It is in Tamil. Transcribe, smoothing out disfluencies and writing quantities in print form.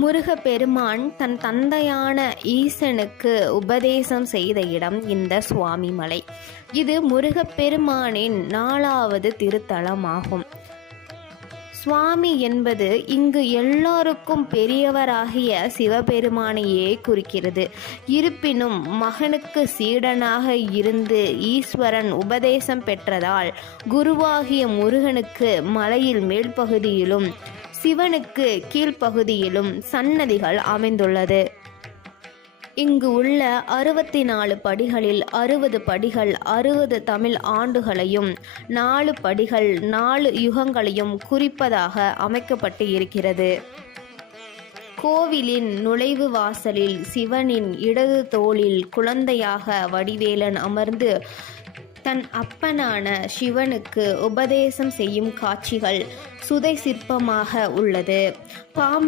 முருகப்பெருமான் தன் தந்தையான ஈசனுக்கு உபதேசம் செய்த இடம் இந்த சுவாமி மலை. இது முருகப்பெருமானின் 4வது திருத்தலமாகும். சுவாமி என்பது இங்கு எல்லோருக்கும் பெரியவராகிய சிவபெருமானையே குறிக்கிறது. இருப்பினும் மகனுக்கு சீடனாக இருந்து ஈஸ்வரன் உபதேசம் பெற்றதால் குருவாகிய முருகனுக்கு மலையில் மேல்பகுதியிலும் சிவனுக்கு கீழ்ப்பகுதியிலும் சன்னதிகள் அமைந்துள்ளது. இங்கு உள்ள 64 படிகளில் 60 படிகள் 60 தமிழ் ஆண்டுகளையும் 4 படிகள் 4 யுகங்களையும் குறிப்பதாக அமைக்கப்பட்டு இருக்கிறது. கோவிலின் நுழைவு வாசலில் சிவனின் இடது தோளில் குழந்தையாக வடிவேலன் அமர்ந்து தன் அப்பனான சிவனுக்கு உபதேசம் செய்யும் காட்சிகள் சுதை சிற்பமாக உள்ளது. பாம்பு